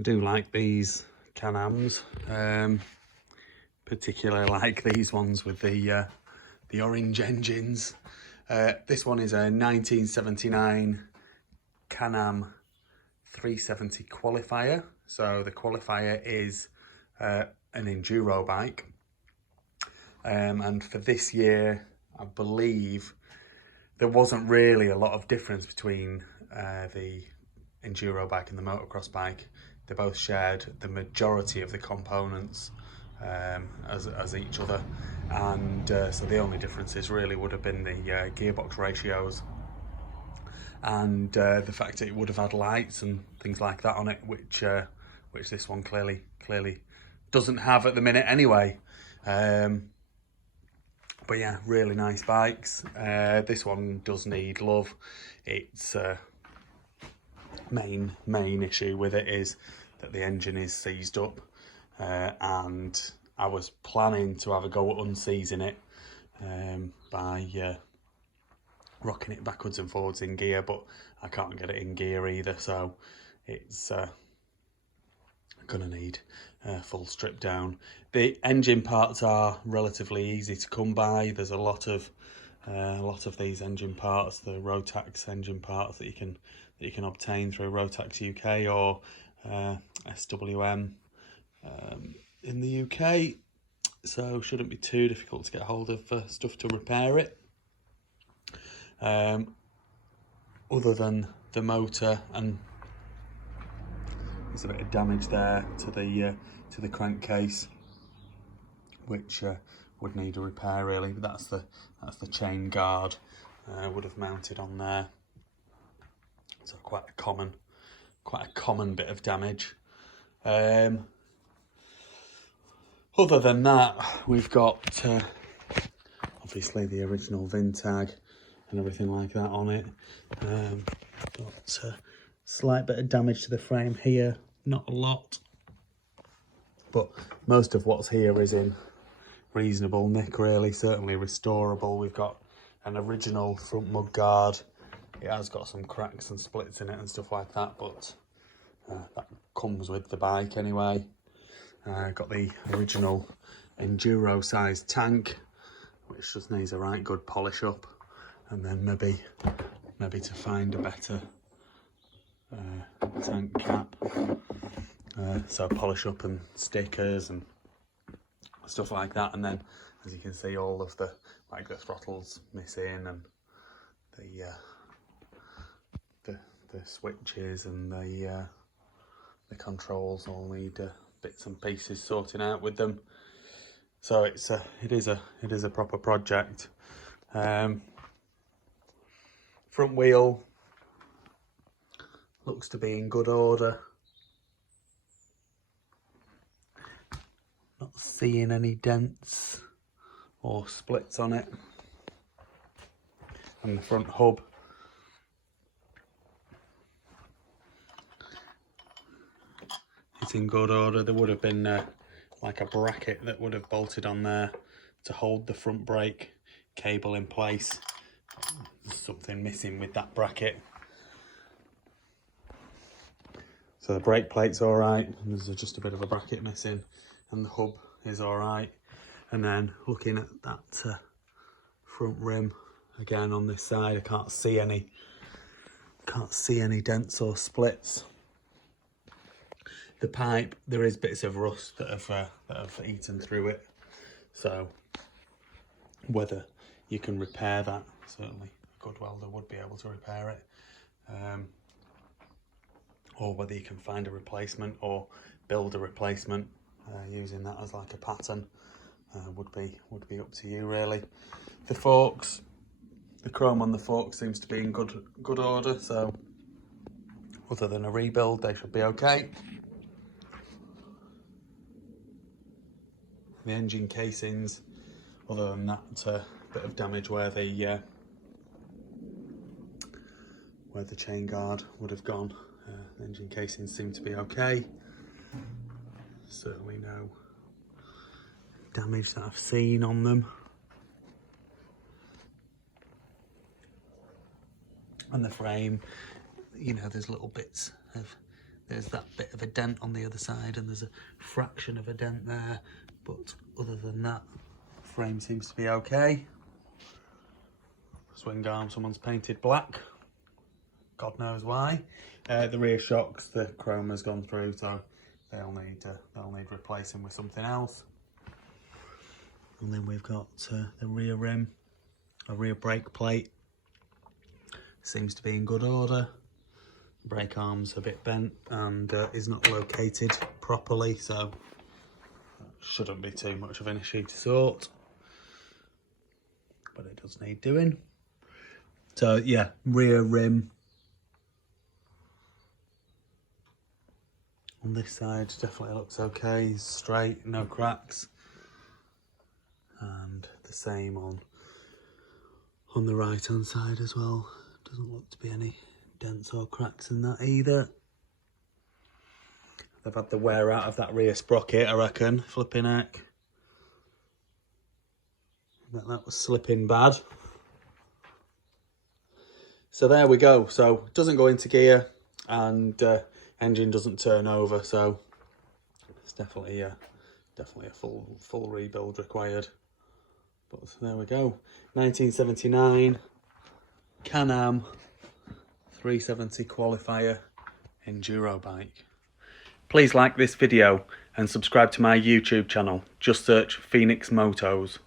I do like these Can-Ams, particularly like these ones with the orange engines. This one is a 1979 Can-Am 370 qualifier. So the qualifier is an enduro bike. And for this year, I believe there wasn't really a lot of difference between the enduro bike and the motocross bike. They both shared the majority of the components as each other, and so the only differences really would have been the gearbox ratios and the fact that it would have had lights and things like that on it, which this one clearly doesn't have at the minute anyway. But yeah, really nice bikes. This one does need love. Its main issue with it is that the engine is seized up, and I was planning to have a go at unseizing it by rocking it backwards and forwards in gear, but I can't get it in gear either, so it's gonna need a full strip down. The engine parts are relatively easy to come by. There's a lot of these engine parts, the Rotax engine parts that you can obtain through Rotax UK or SWM in the UK, so shouldn't be too difficult to get hold of stuff to repair it. Other than the motor, and there's a bit of damage there to the crankcase, which would need a repair really. But that's the chain guard would have mounted on there. So quite a common bit of damage. Other than that, we've got obviously the original VIN tag and everything like that on it. Got a slight bit of damage to the frame here, not a lot, but most of what's here is in reasonable nick really, certainly restorable. We've got an original front mud guard. It has got some cracks and splits in it and stuff like that, but that comes with the bike anyway. Got the original enduro sized tank, which just needs a right good polish up, and then maybe to find a better tank cap. So polish up and stickers and stuff like that, and then as you can see, all of the throttles missing, and the switches and the controls all need bits and pieces sorting out with them. So it is a proper project. Front wheel looks to be in good order. Not seeing any dents or splits on it. And the front hub, it's in good order. There would have been like a bracket that would have bolted on there to hold the front brake cable in place. There's something missing with that bracket. So the brake plate's all right. There's just a bit of a bracket missing, and the hub is all right. And then looking at that front rim again on this side, I can't see any dents or splits. The pipe, there is bits of rust that have eaten through it. So whether you can repair that, certainly a good welder would be able to repair it, or whether you can find a replacement or build a replacement using that as like a pattern, would be up to you really. The forks, the chrome on the fork seems to be in good order, so other than a rebuild, they should be okay. The engine casings, other than that, bit of damage where the chain guard would have gone. The engine casings seem to be okay. Certainly no damage that I've seen on them. And the frame, you know, there's little bits of there's that bit of a dent on the other side, and there's a fraction of a dent there, but other than that, frame seems to be okay. Swing arm, someone's painted black, God knows why. The rear shocks, the chrome has gone through, so they'll need replacing with something else. And then we've got the rear rim, a rear brake plate, seems to be in good order. Brake arm's a bit bent and is not located properly, so shouldn't be too much of an issue to sort, but it does need doing. So yeah, rear rim on this side definitely looks okay, straight, no cracks, and the same on the right hand side as well. Doesn't look to be any dents or cracks in that either. They've had the wear out of that rear sprocket, I reckon. Flipping heck. That was slipping bad. So there we go. So it doesn't go into gear, and engine doesn't turn over. So it's definitely a full rebuild required. But there we go. 1979 Can-Am 370 qualifier enduro bike. Please like this video and subscribe to my YouTube channel. Just search Phoenix Motos.